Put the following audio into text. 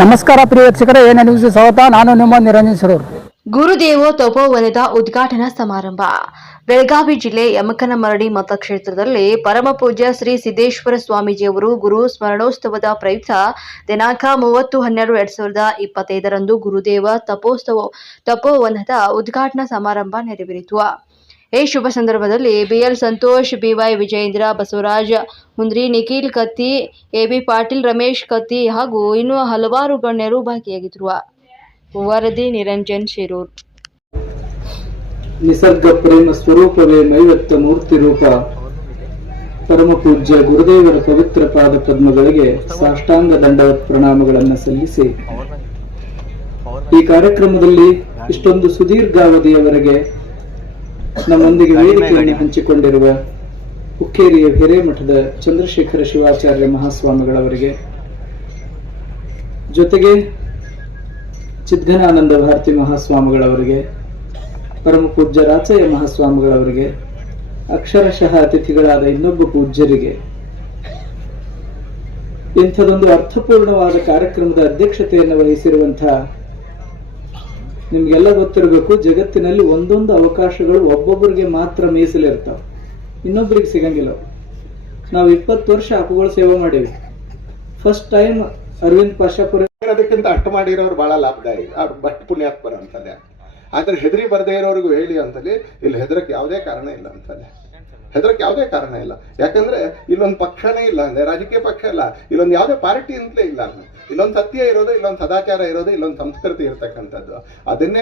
ನಮಸ್ಕಾರ ಪ್ರಿಯ ವೀಕ್ಷಕರೇ, ಏನು ನ್ಯೂಸ್ ಸ್ವಾಗತ. ನಾನು ನಿಮ್ಮ ನಿರಂಜನ್ ಸರೂರ್. ಗುರುದೇವ ತಪೋವನದ ಉದ್ಘಾಟನಾ ಸಮಾರಂಭ ಬೆಳಗಾವಿ ಜಿಲ್ಲೆ ಯಮಕನಮರಡಿ ಮತಕ್ಷೇತ್ರದಲ್ಲಿ ಪರಮ ಪೂಜ್ಯ ಶ್ರೀ ಸಿದ್ದೇಶ್ವರ ಸ್ವಾಮೀಜಿಯವರು ಗುರು ಸ್ಮರಣೋತ್ಸವದ ಪ್ರಯುಕ್ತ ದಿನಾಂಕ 30/12/2025 ಗುರುದೇವ ತಪೋವನದ ಉದ್ಘಾಟನಾ ಸಮಾರಂಭ ನೆರವೇರಿತು. ಈ ಶುಭ ಸಂದರ್ಭದಲ್ಲಿ ಬಿಎಲ್ ಸಂತೋಷ್, ಬಿವೈ ವಿಜಯೇಂದ್ರ, ಬಸವರಾಜ ಹುಂದ್ರಿ, ನಿಖಿಲ್ ಕತ್ತಿ, ಎಬಿ ಪಾಟೀಲ್, ರಮೇಶ್ ಕತ್ತಿ ಹಾಗೂ ಇನ್ನೂ ಹಲವಾರು ಗಣ್ಯರು ಭಾಗಿಯಾಗಿದ್ದರು. ವರದಿ ನಿರಂಜನ್ ಶಿರೂರ್. ನಿಸರ್ಗ ಪ್ರೇಮ ಸ್ವರೂಪವೇ ಮೈವತ್ತ ಮೂರ್ತಿ ರೂಪ ಪರಮ ಪೂಜ್ಯ ಗುರುದೇವರ ಪವಿತ್ರ ಪಾದ ಪದ್ಮಗಳಿಗೆ ಸಾಷ್ಟಾಂಗ ದಂಡವತ್ ಪ್ರಣಾಮಗಳನ್ನು ಸಲ್ಲಿಸಿ ಈ ಕಾರ್ಯಕ್ರಮದಲ್ಲಿ ಇಷ್ಟೊಂದು ಸುದೀರ್ಘಾವಧಿಯವರೆಗೆ ನಮ್ಮೊಂದಿಗೆ ವೇದಿಕೆಯನ್ನು ಹಂಚಿಕೊಂಡಿರುವ ಹುಕ್ಕೇರಿಯ ಹಿರೇಮಠದ ಚಂದ್ರಶೇಖರ ಶಿವಾಚಾರ್ಯ ಮಹಾಸ್ವಾಮಿಗಳವರಿಗೆ, ಜೊತೆಗೆ ಚಿದ್ಘನಾನಂದ ಭಾರತಿ ಮಹಾಸ್ವಾಮಿಗಳವರಿಗೆ, ಪರಮ ಪೂಜ್ಯ ರಾಚಯ್ಯ ಮಹಾಸ್ವಾಮಿಗಳವರಿಗೆ, ಅಕ್ಷರಶಃ ಅತಿಥಿಗಳಾದ ಇನ್ನೊಬ್ಬ ಪೂಜ್ಯರಿಗೆ, ಇಂಥದೊಂದು ಅರ್ಥಪೂರ್ಣವಾದ ಕಾರ್ಯಕ್ರಮದ ಅಧ್ಯಕ್ಷತೆಯನ್ನು ವಹಿಸಿರುವಂತಹ ನಿಮ್ಗೆಲ್ಲ ಗೊತ್ತಿರಬೇಕು, ಜಗತ್ತಿನಲ್ಲಿ ಒಂದೊಂದು ಅವಕಾಶಗಳು ಒಬ್ಬೊಬ್ಬರಿಗೆ ಮಾತ್ರ ಮೀಸಲಿರ್ತಾವ, ಇನ್ನೊಬ್ಬರಿಗೆ ಸಿಗಂಗಿಲ್ಲ. ನಾವು 20 ವರ್ಷ ಅಪ್ಪುಗಳ ಸೇವೆ ಮಾಡೀವಿ. ಫಸ್ಟ್ ಟೈಮ್ ಅರವಿಂದ್ ಪಾಶಾಪುರ ಅದಕ್ಕಿಂತ ಅಷ್ಟು ಮಾಡಿರೋರು ಬಹಳ ಲಾಭದಾಯಿ, ಅವ್ರು ಬಟ್ ಪುಣ್ಯಾತ್ಮರ ಅಂತಲೇ. ಆದ್ರೆ ಹೆದರಿ ಬರದೇ ಇರೋರಿಗೂ ಹೇಳಿ ಅಂತಲೇ, ಇಲ್ಲಿ ಹೆದರಕ್ಕೆ ಯಾವುದೇ ಕಾರಣ ಇಲ್ಲ ಅಂತಲೇ, ಹೆದರಕ್ಕೆ ಯಾವುದೇ ಕಾರಣ ಇಲ್ಲ. ಯಾಕಂದ್ರೆ ಇಲ್ಲೊಂದು ಪಕ್ಷನೇ ಇಲ್ಲ, ಅಂದ್ರೆ ರಾಜಕೀಯ ಪಕ್ಷ ಇಲ್ಲ, ಇಲ್ಲೊಂದು ಯಾವುದೇ ಪಾರ್ಟಿ ಅಂತಲೇ ಇಲ್ಲ. ಇಲ್ಲೊಂದು ಸತ್ಯ ಇರೋದು, ಇಲ್ಲೊಂದು ಸದಾಚಾರ ಇರೋದು, ಇಲ್ಲೊಂದು ಸಂಸ್ಕೃತಿ ಇರ್ತಕ್ಕಂಥದ್ದು. ಅದನ್ನೇ